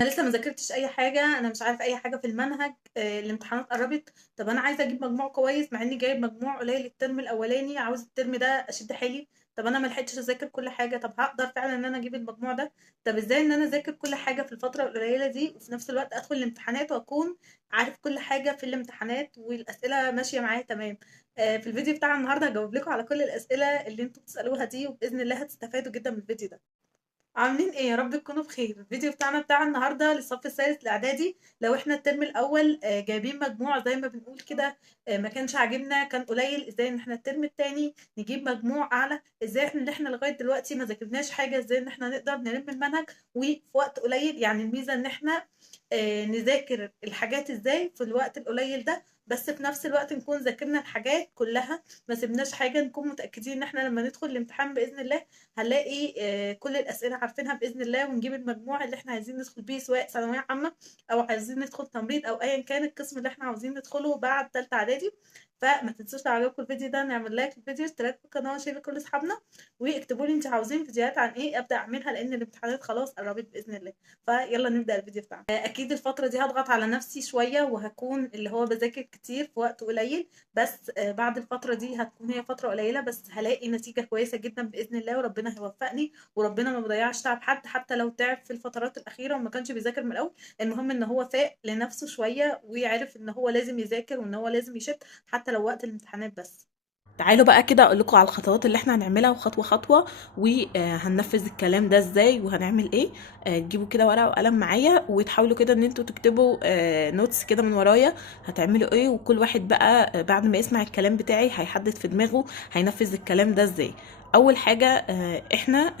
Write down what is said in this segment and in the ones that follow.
انا لسه ما ذاكرتش اي حاجه، انا مش عارفه اي حاجه في المنهج. الامتحانات قربت. طب انا عايزه اجيب مجموع كويس مع اني جايب مجموع قليل الترم الاولاني، عاوز الترم ده اشد حيلي. طب انا ما لحقتش اذاكر كل حاجه، طب هقدر فعلا ان انا اجيب المجموع ده؟ طب ازاي ان انا اذاكر كل حاجه في الفتره القليله دي وفي نفس الوقت ادخل الامتحانات واكون عارف كل حاجه في الامتحانات والاسئله ماشيه معايا تمام؟ في الفيديو بتاع النهارده هجاوب لكم على كل الاسئله اللي انتوا بتسالوها دي، وباذن الله هتستفادوا جدا من الفيديو ده. عاملين ايه؟ يا رب تكونوا بخير. الفيديو بتاعنا بتاع النهارده للصف الثالث الاعدادي. لو احنا الترم الاول جايبين مجموع زي ما بنقول كده ما كانش عاجبنا، كان قليل، ازاي ان احنا الترم الثاني نجيب مجموع اعلى؟ ازاي احنا اللي احنا لغايه دلوقتي ما ذاكرناش حاجه، ازاي ان احنا نقدر نلم المنهج وفي وقت قليل؟ يعني الميزه ان احنا نذاكر الحاجات ازاي في الوقت القليل ده، بس في نفس الوقت نكون ذاكرنا الحاجات كلها، ما سيبناش حاجه، نكون متاكدين ان احنا لما ندخل الامتحان باذن الله هنلاقي كل الأسئلة عارفينها بإذن الله، ونجيب المجموع اللي احنا عايزين ندخل بيه سواء ثانوية عامة أو عايزين ندخل تمريض أو أيا كان القسم اللي احنا عاوزين ندخله بعد تالتة إعدادي. فما تنسوش لو عجبكم الفيديو ده نعمل لايك للفيديو، اشتراك في القناة، وشير لكل أصحابنا، واكتبوا لي انتوا عاوزين فيديوهات عن ايه ابدا اعملها، لان الامتحانات خلاص قربت باذن الله. فيلا نبدا الفيديو بتاعنا. اكيد الفتره دي هضغط على نفسي شويه وهكون اللي هو بذاكر كتير في وقت قليل، بس بعد الفتره دي هتكون هي فتره قليله بس هلاقي نتيجه كويسه جدا باذن الله، وربنا هيوفقني، وربنا ما بيضيعش تعب حد حتى لو تعب في الفترات الاخيره وما كانش بيذاكر من الاول. المهم ان هو فاق لنفسه شويه ويعرف ان هو لازم يذاكر وان هو لازم يشد حتى لو وقت الامتحانات بس. تعالوا بقى كده اقول لكم على الخطوات اللي احنا هنعملها وخطوه خطوه، وهننفذ الكلام ده ازاي وهنعمل ايه. تجيبوا كده ورقه وقلم معايا وتحاولوا كده ان انتوا تكتبوا نوتس كده من ورايا هتعملوا ايه، وكل واحد بقى بعد ما يسمع الكلام بتاعي هيحدد في دماغه هينفذ الكلام ده ازاي. اول حاجه احنا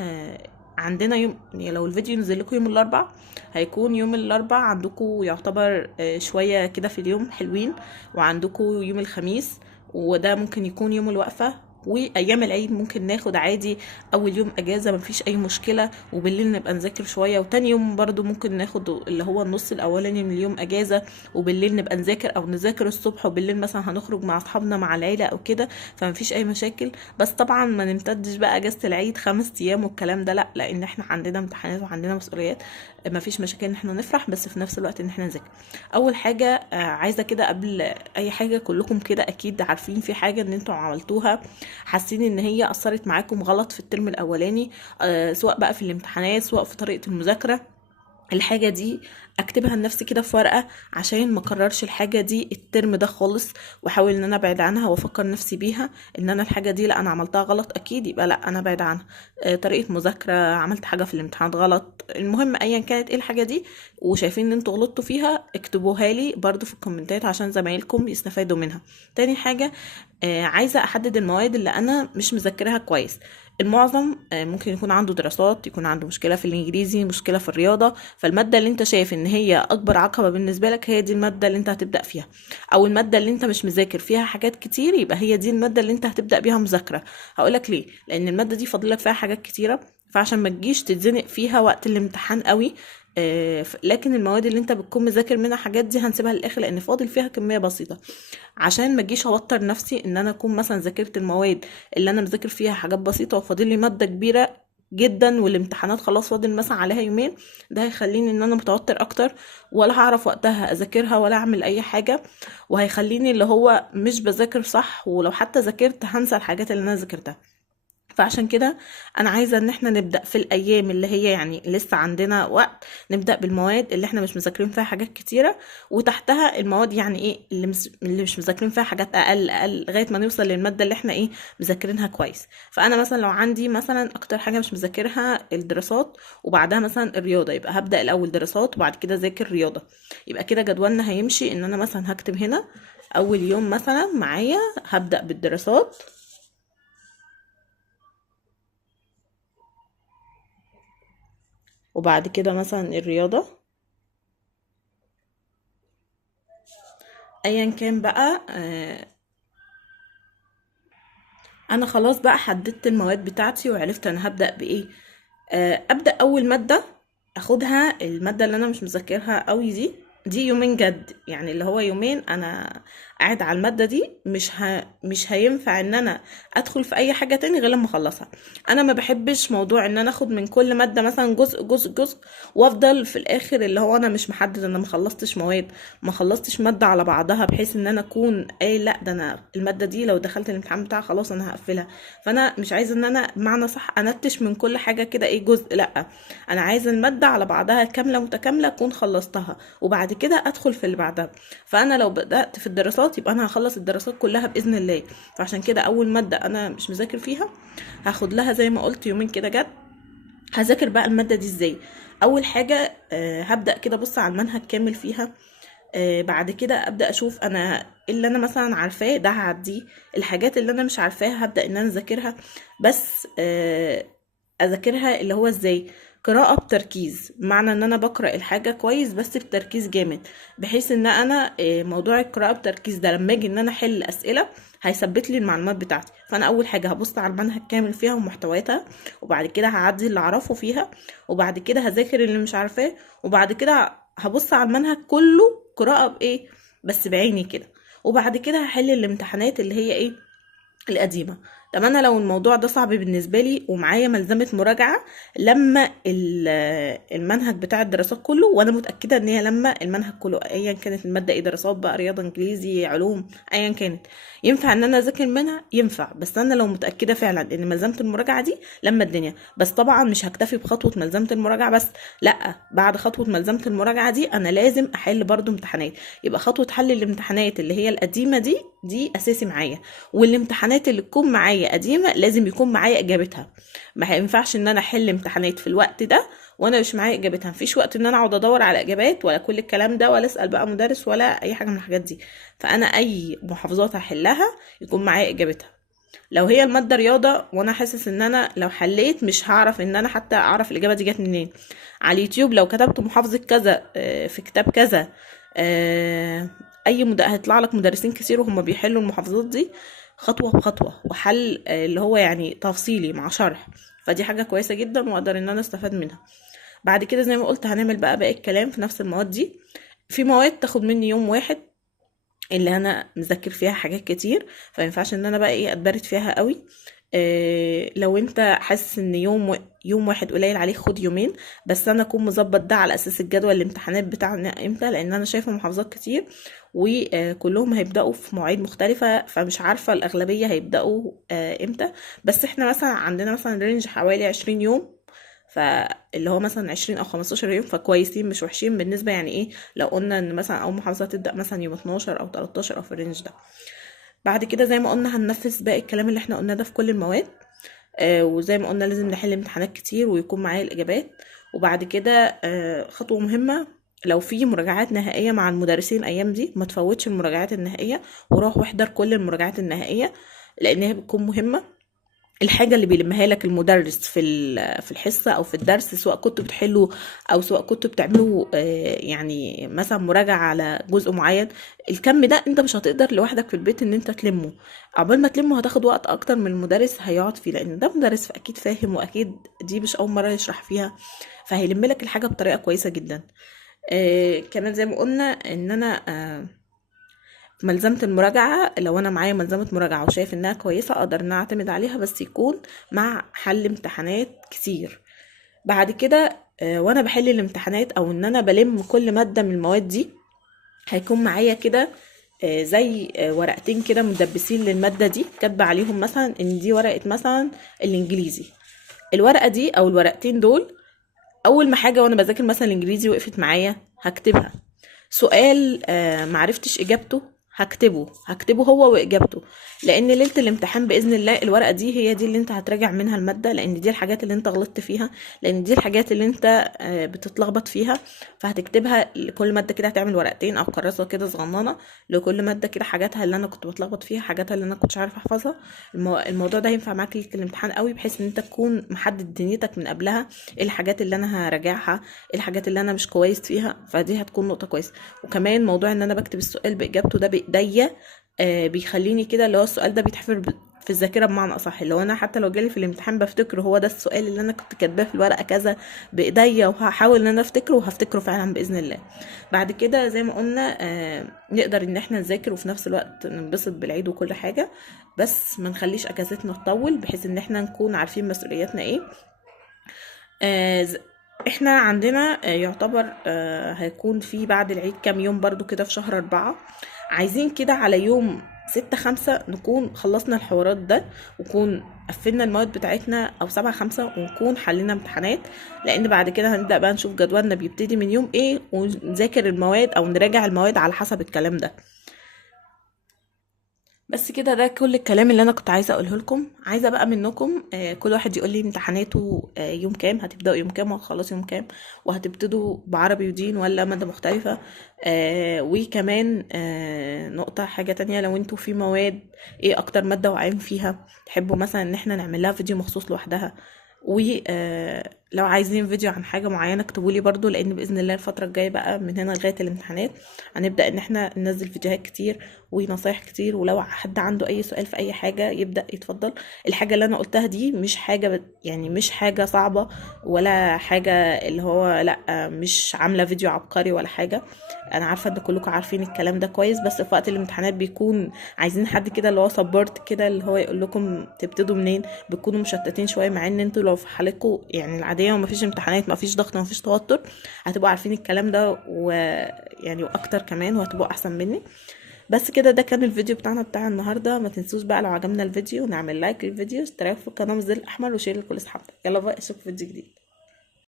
عندنا يوم، يعني لو الفيديو نزل لكم يوم الاربع هيكون يوم الاربع عندكم يعتبر شويه كده في اليوم حلوين، وعندكم يوم الخميس وده ممكن يكون يوم الوقفة، وايام العيد ممكن ناخد عادي اول يوم اجازة مفيش اي مشكلة، وبالليل نبقى نذاكر شوية، وتاني يوم برضو ممكن ناخد اللي هو النص الاولاني من اليوم اجازة وبالليل نبقى نذاكر، او نذاكر الصبح وبالليل مثلا هنخرج مع اصحابنا مع العيلة او كده، فمفيش اي مشاكل. بس طبعا ما نمتدش بقى اجازة العيد 5 ايام والكلام ده، لا، لان احنا عندنا امتحانات وعندنا مسؤوليات. مفيش مشاكل ان احنا نفرح بس في نفس الوقت ان احنا نذاكر. اول حاجة عايزة كده قبل اي حاجة، كلكم كده اكيد عارفين في حاجة ان انتوا عملتوها حاسين ان هي اثرت معاكم غلط في الترم الاولاني، سواء بقى في الامتحانات سواء في طريقة المذاكرة. الحاجة دي اكتبها لنفسي كده في ورقة عشان ما اكررش الحاجة دي الترم ده خالص، واحاول ان انا ابعد عنها وافكر نفسي بيها ان انا الحاجة دي لا انا عملتها غلط اكيد، يبقى لا انا ابعد عنها. طريقة مذاكرة، عملت حاجة في الامتحانات غلط، المهم ايا كانت ايه الحاجة دي وشايفين ان انتوا غلطتوا فيها اكتبوها لي برضو في الكومنتات عشان زمايلكم يستفادوا منها. تاني حاجة عايزة احدد المواد اللي انا مش مذاكرها كويس. المعظم ممكن يكون عنده دراسات، يكون عنده مشكلة في الانجليزي، مشكلة في الرياضة، فالمادة اللي انت شايف ان هي اكبر عقبة بالنسبة لك هي دي المادة اللي انت هتبدأ فيها، او المادة اللي انت مش مذاكر فيها حاجات كتير يبقى هي دي المادة اللي انت هتبدأ بيها مذاكرة. هقولك ليه، لان المادة دي فاضلك فيها حاجات كتيرة، فعشان ما تجيش تتزنق فيها وقت الامتحان قوي. لكن المواد اللي انت بتكون مذاكر منها حاجات دي هنسيبها للاخر لان فاضل فيها كمية بسيطة، عشان ما اجيش اوتر نفسي ان انا اكون مثلا ذاكرت المواد اللي انا مذاكر فيها حاجات بسيطه وفاضل لي ماده كبيره جدا والامتحانات خلاص فاضل مثلا عليها يومين. ده هيخليني ان انا متوتر اكتر، ولا هعرف وقتها اذاكرها ولا اعمل اي حاجه، وهيخليني اللي هو مش بذاكر صح، ولو حتى ذاكرت هنسى الحاجات اللي انا ذاكرتها. فعشان كده انا عايزه ان احنا نبدا في الايام اللي هي يعني لسه عندنا وقت نبدا بالمواد اللي احنا مش مذاكرين فيها حاجات كتيره، وتحتها المواد يعني ايه اللي مش مذاكرين فيها حاجات اقل اقل لغايه ما نوصل للماده اللي احنا ايه مذاكرينها كويس. فانا مثلا لو عندي مثلا اكتر حاجه مش مذاكرها الدراسات وبعدها مثلا الرياضه، يبقى هبدا الاول دراسات وبعد كده اذاكر رياضه. يبقى كده جدولنا هيمشي ان انا مثلا هكتب هنا اول يوم مثلا معايا هبدا بالدراسات، وبعد كده مثلا الرياضة، ايا كان بقى. انا خلاص بقى حددت المواد بتاعتي وعرفت انا هبدأ بايه. ابدأ اول مادة اخدها المادة اللي انا مش مذاكرها قوي دي دي يومين جد، يعني اللي هو يومين انا قاعد على المادة دي، مش هينفع ان انا ادخل في اي حاجة تاني غير لما اخلصها. انا ما بحبش موضوع ان انا اخد من كل مادة مثلا جزء جزء جزء، وافضل في الاخر اللي هو انا مش محدد، انا ما خلصتش مواد، ما خلصتش مادة على بعضها، بحيث ان انا اكون ايه، لا ده انا المادة دي لو دخلت الامتحان بتاعها خلاص انا هقفلها. فانا مش عايزة ان انا بمعنى صح انتش من كل حاجة كده ايه جزء، لا، انا عايزة المادة على بعضها كاملة متكاملة اكون خلصتها، وبعد كده ادخل في اللي بعدها. فانا لو بدأت في الدراسات يبقى انا هخلص الدراسات كلها بإذن الله. فعشان كده اول مادة انا مش مذاكر فيها هاخد لها زي ما قلت يومين كده جد. هذاكر بقى المادة دي ازاي؟ اول حاجة هبدأ كده بص على المنهج كامل فيها. بعد كده ابدا اشوف انا إيه اللي انا مثلا عارفاه ده هعديه، الحاجات اللي انا مش عارفاها هبدا ان انا اذاكرها. بس اذاكرها اللي هو ازاي؟ قراءة بتركيز، معنى ان انا بقرأ الحاجة كويس بس بتركيز جامد، بحيث ان انا موضوع القراءة بتركيز ده لما اجي ان انا احل اسئلة هيثبت لي المعلومات بتاعتي. فانا اول حاجة هبص على المنهج كامل فيها ومحتوياتها، وبعد كده هعدي اللي اعرفه فيها، وبعد كده هذاكر اللي مش عارفاه، وبعد كده هبص على المنهج كله قراءة بايه، بس بعيني كده. وبعد كده هحل الامتحانات اللي هي ايه، القديمة. طب انا لو الموضوع ده صعب بالنسبة لي ومعايا ملزمة مراجعة، لما المنهج بتاع الدراسات كله، وانا متأكدة ان هي لما المنهج كله ايا كانت المادة ايه، دراسات بقى، رياضة، انجليزي، علوم، ايا كانت، ينفع ان انا اذاكر منها، ينفع. بس انا لو متأكدة فعلا ان ملزمة المراجعة دي لما الدنيا، بس طبعا مش هكتفي بخطوة ملزمة المراجعة بس، لا، بعد خطوة ملزمة المراجعة دي انا لازم احل برضو امتحانات. يبقى خطوة حل الامتحانات اللي هي القديمة دي اساسي معايا، والامتحانات اللي تكون معايا قديمة لازم يكون معايا اجابتها. ما ينفعش ان انا احل امتحانات في الوقت ده وانا مش معايا اجابتها، مفيش وقت ان انا اقعد ادور على اجابات ولا كل الكلام ده، ولا اسال بقى مدرس ولا اي حاجه من الحاجات دي. فانا اي محافظات هحلها يكون معايا اجابتها. لو هي الماده رياضه وانا حاسس ان انا لو حليت مش هعرف ان انا حتى اعرف الاجابه دي جت منين، على اليوتيوب لو كتبت محافظه كذا في كتاب كذا، هيطلع لك مدرسين كتير وهم بيحلوا المحافظات دي خطوة بخطوة، وحل اللي هو يعني تفصيلي مع شرح. فدي حاجة كويسة جدا واقدر ان انا استفاد منها. بعد كده زي ما قلت هنعمل بقى باقي الكلام في نفس المواد دي. في مواد تاخد مني يوم واحد اللي انا مذاكر فيها حاجات كتير، فمينفعش ان انا بقى ايه اتبرد فيها قوي. لو انت حاسس ان يوم واحد قليل عليك خد يومين، بس انا اكون مظبط ده على اساس الجدول الامتحانات بتاعنا امتى، لان انا شايفه محافظات كتير وكلهم هيبداوا في مواعيد مختلفه، فمش عارفه الاغلبيه هيبداوا امتى. بس احنا مثلا عندنا مثلا رينج حوالي 20 يوم، فاللي هو مثلا 20 او 15 يوم، فكويسين مش وحشين بالنسبه. يعني ايه لو قلنا ان مثلا اول محافظه تبدا مثلا يوم 12 او 13 او في الرينج ده. بعد كده زي ما قلنا هننفذ باقي الكلام اللي احنا قلناه ده في كل المواد. وزي ما قلنا لازم نحل امتحانات كتير ويكون معايا الاجابات. وبعد كده خطوة مهمة، لو في مراجعات نهائية مع المدرسين الايام دي ما تفوتش المراجعات النهائية، وروح واحضر كل المراجعات النهائية لان هي بتكون مهمة. الحاجة اللي بيلمها لك المدرس في الحصة أو في الدرس، سواء كنتوا بتحلوا أو سواء كنتوا بتعملوا يعني مثلا مراجعة على جزء معين، الكم ده أنت مش هتقدر لوحدك في البيت إن أنت تلمه. عقبال ما تلمه هتاخد وقت أكتر من المدرس هيقعد فيه، لأن ده مدرس أكيد فاهم، وأكيد دي مش أول مرة يشرح فيها، فهيلم لك الحاجة بطريقة كويسة جدا. كمان زي ما قلنا إن أنا ملزمة المراجعة، لو انا معايا ملزمة مراجعة وشايف انها كويسة اقدر ان أنا اعتمد عليها، بس يكون مع حل امتحانات كتير. بعد كده وانا بحل الامتحانات او ان انا بلم كل مادة من المواد دي، هيكون معايا كده زي ورقتين كده مدبسين للمادة دي، كاتبة عليهم مثلا ان دي ورقة مثلا الانجليزي. الورقة دي او الورقتين دول اول ما حاجة وانا بذاكر مثلا الانجليزي وقفت معايا هكتبها. سؤال معرفتش اجابته هكتبه هو واجابته، لان ليله الامتحان باذن الله الورقه دي هي دي اللي انت هتراجع منها الماده، لان دي الحاجات اللي انت غلطت فيها، لان دي الحاجات اللي انت بتتلخبط فيها. فهتكتبها لكل ماده كده، هتعمل ورقتين او كراسه كده صغننه لكل ماده كده، حاجاتها اللي انا كنت بتلخبط فيها، حاجاتها اللي انا كنتش عارفه احفظها. الموضوع ده هينفع معاك ليله الامتحان قوي، بحيث ان انت تكون محدد دنيتك من قبلها، ايه الحاجات اللي انا هراجعها، ايه الحاجات اللي انا مش كويس فيها، فدي هتكون نقطه كويسه. وكمان موضوع ان انا بكتب السؤال باجابته ده بايديا بيخليني كده اللي هو السؤال ده بيتحفر في الذاكره بمعنى اصح، اللي هو انا حتى لو جالي في الامتحان بفتكره هو ده السؤال اللي انا كنت كاتباه في الورقه كذا بايديا، وهحاول ان انا افتكره وهفتكره فعلا باذن الله. بعد كده زي ما قلنا نقدر ان احنا نذاكر وفي نفس الوقت ننبسط بالعيد وكل حاجه، بس ما نخليش اجازتنا تطول بحيث ان احنا نكون عارفين مسؤولياتنا ايه. احنا عندنا يعتبر هيكون في بعد العيد كام يوم برضو كده في شهر 4، عايزين كده على يوم 6/5 نكون خلصنا الحوارات ده، ونكون قفلنا المواد بتاعتنا، او 7/5 ونكون حلينا امتحانات، لان بعد كده هنبدأ بقى نشوف جدولنا بيبتدي من يوم ايه، ونذاكر المواد او نراجع المواد على حسب الكلام ده. بس كده ده كل الكلام اللي انا كنت عايزه اقوله لكم. عايزه بقى منكم كل واحد يقول لي امتحاناته يوم كام، هتبداوا يوم كام وهتخلصوا يوم كام، وهتبتدوا بعربي ودين ولا ماده مختلفه. وكمان نقطه حاجه تانية، لو انتوا في مواد ايه اكتر ماده واقعين فيها تحبوا مثلا ان احنا نعمل لها فيديو مخصوص لوحدها. ولو عايزين فيديو عن حاجة معينة اكتبولي برضو، لان بإذن الله الفترة الجاية بقى من هنا لغاية الامتحانات هنبدأ ان احنا ننزل فيديوهات كتير ونصايح كتير، ولو حد عنده اي سؤال في اي حاجة يبدأ يتفضل. الحاجة اللي انا قلتها دي مش حاجة يعني مش حاجة صعبة ولا حاجة اللي هو لا مش عاملة فيديو عبقري ولا حاجة. انا عارفة ان كلكم عارفين الكلام ده كويس، بس في وقت الامتحانات بيكون عايزين حد كده اللي هو سبورت كده، اللي هو يقول لكم تبتدوا منين. بتكونوا مشتتين شويه، مع ان انتوا لو في حالتكم يعني العاديه وما فيش امتحانات ما فيش ضغط ما فيش توتر هتبقوا عارفين الكلام ده، ويعني واكتر كمان، وهتبقوا احسن مني. بس كده ده كان الفيديو بتاع النهارده. ما تنسوش بقى لو عجبنا الفيديو نعمل لايك للفيديو، اشتراك في القناه بالزر الاحمر، وشير لكل اصحابك. يلا بقى اشوفكم في فيديو جديد.